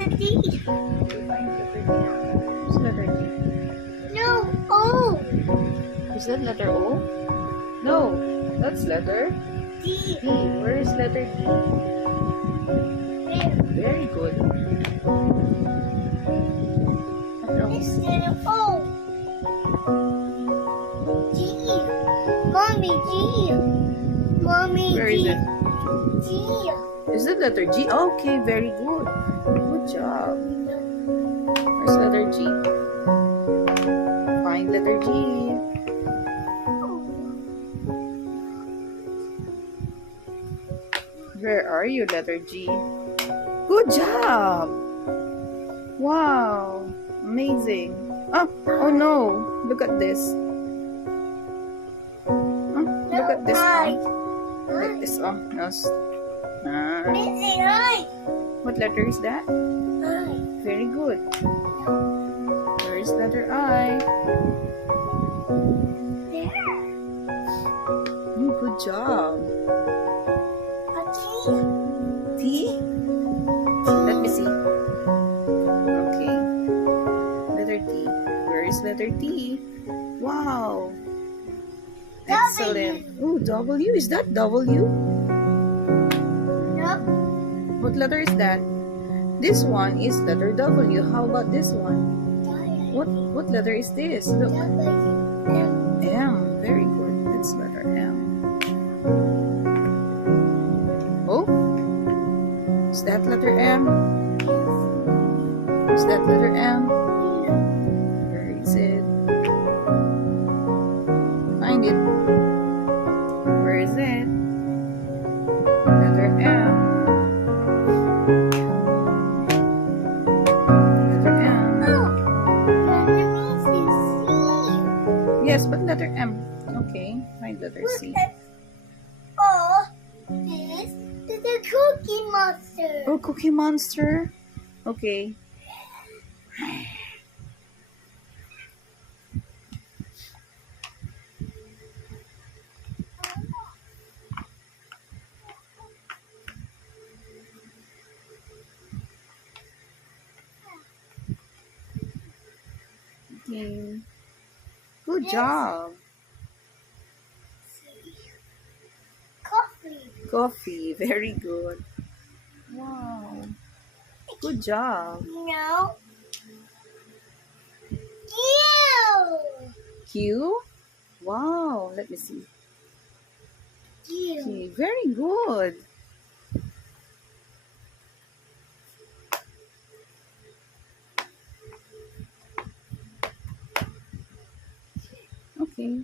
the D. Find letter D. Where's letter D? No, O. Is that letter O? No, that's letter D. D. Where is letter D? There. Very good. What This else? is O. G. Mommy, G. Mommy, Where G. is it? G. Is it letter G? Okay, very good. Good job. Where's letter G? Find letter G. Where are you, letter G? Good job! Wow! Amazing. Oh no! Look at this. Look at this. I. Like this. No. This is I. What letter is that? I. Very good. Where is letter I? There. Good job. A T. T? Let me see. Okay. Letter T. Where is letter T? Wow. Excellent. Oh, W. Is that W? Nope. What letter is that? This one is letter W. How about this one? What letter is this? Look. M. Very good. That's letter M. Oh? Is that letter M? Is that letter M? Where is it? Find it. Where is it? Letter M. Letter M. Yes, but letter M. Okay, find letter C. Oh, this is the Cookie Monster. Oh, Cookie Monster. Okay. Okay. Good job. Coffee. Coffee. Very good. Wow. Good job. No. You. Q. Wow. Let me see. You. Okay. Very good. Okay.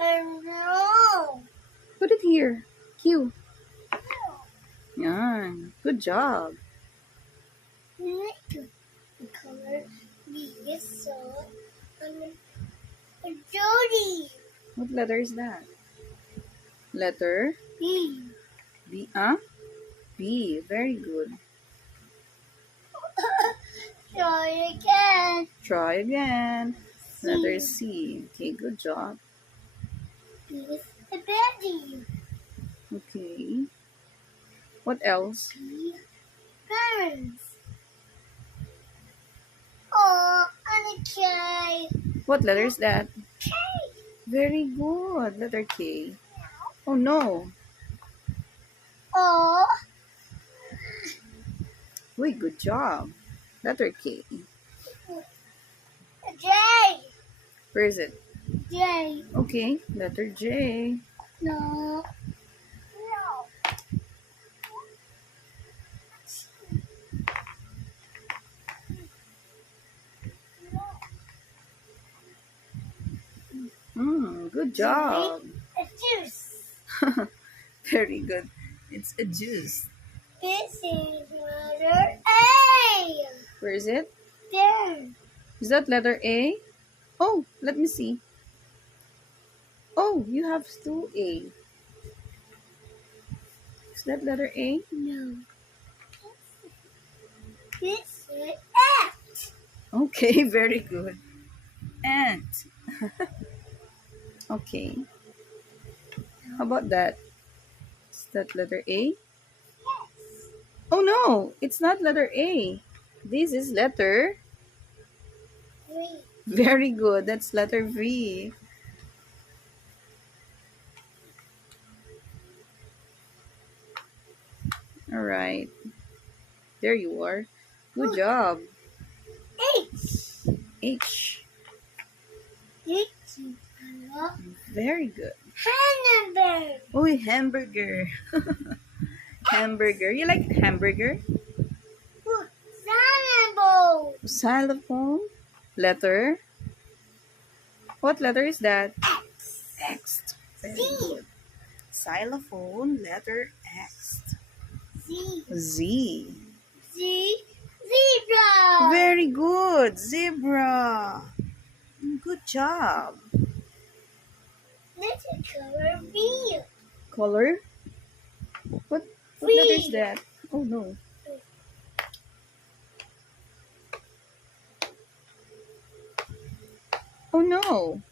No. Put it here. Q. Yeah. Good job. The color B is so. Jody. What letter is that? Letter B. B. B. Very good. Try again. Try again. Letter C. Okay. Good job. B is a baby. Okay. What else? B. Parents. Oh, and a K. What letter is that? K. Very good. Letter K. Oh no. Oh. Wait, good job. Letter K. J. Where is it? J. Okay. Letter J. No. Good job. A juice. Very good. It's a juice. This is letter A. Where is it? There. Is that letter A? Oh, let me see. Oh, you have two A. Is that letter A? No. This is X. Okay, very good. Ant. Okay. How about that? Is that letter A? Yes. Oh no, it's not letter A. This is letter. V. Very good. That's letter V. All right. There you are. Good job. H. H. H. Very good. Hamburger. Oh, hamburger. Hamburger. You like hamburger? Xylophone. Xylophone. Letter. What letter is that? X. X. Very Z. good. Xylophone. Letter X. Z. Z. Z. Zebra. Very good. Zebra. Good job. Let's color V. Color. What V. letter is that? Oh no. Oh no.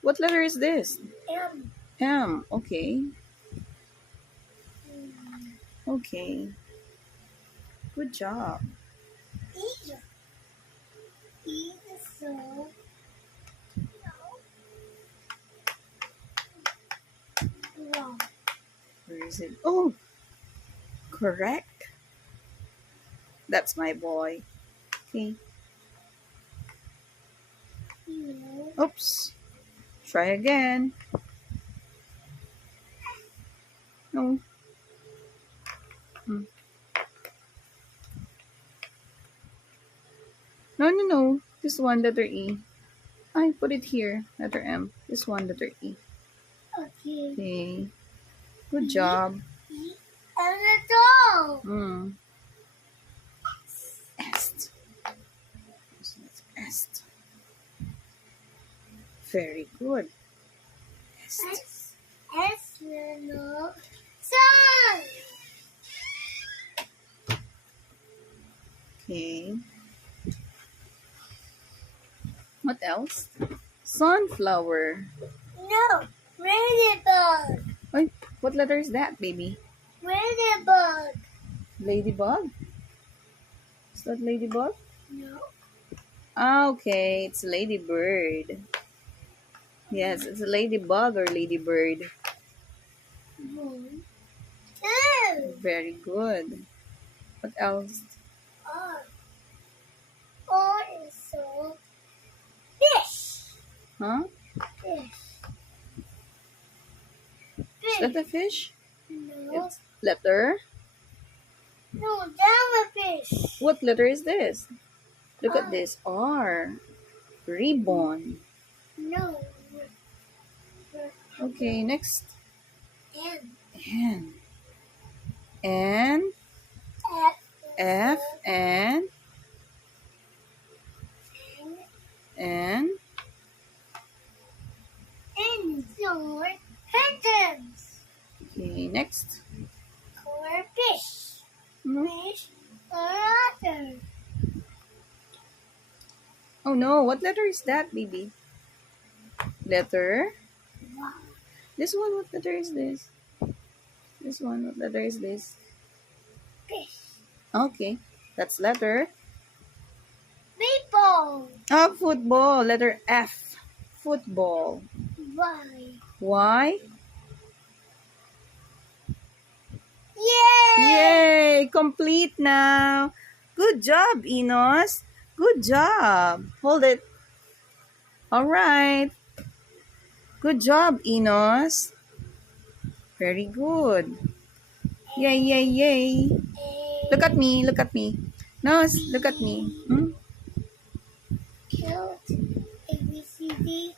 What letter is this? M. M. Okay. Okay. Good job. E. E is so. Wrong. Where is it? Oh, correct. That's my boy. Okay. U. Oops. Try again. No. Hmm. No. This one, letter E. I put it here. Letter M. This one, letter E. Okay. Okay. Good job. E. And a dog. Mm. Est. Est. Very good. Est. S. S. Little sun. Okay. What else? Sunflower. No. Ladybug. Wait, what letter is that, baby? Ladybug. Ladybug? Is that ladybug? No. Ah, okay. It's ladybird. Yes, it's a ladybug or ladybird. 1, 2. Very good. What else? R. R is so. Fish. Huh? Fish. Is that a fish? No. It's letter. No, fish. What letter is this? Look R. at this. R. Ribbon. No. Okay, next. N. N. N. F. F. N. N. N. N. So, sentence. Okay, next. Or fish. No. Fish. Water. Oh no, what letter is that, baby? Letter. Wow. This one, what letter is this? This one, what letter is this? Fish. Okay, that's letter. People. Ah, football. Letter F. Football. Why? Y. Yay! Yay! Complete now. Good job, Enos. Good job. Hold it. All right. Good job, Enos. Very good. Yay, yay, yay. Look at me. Look at me. Nos, look at me. Hmm? Killed A B C D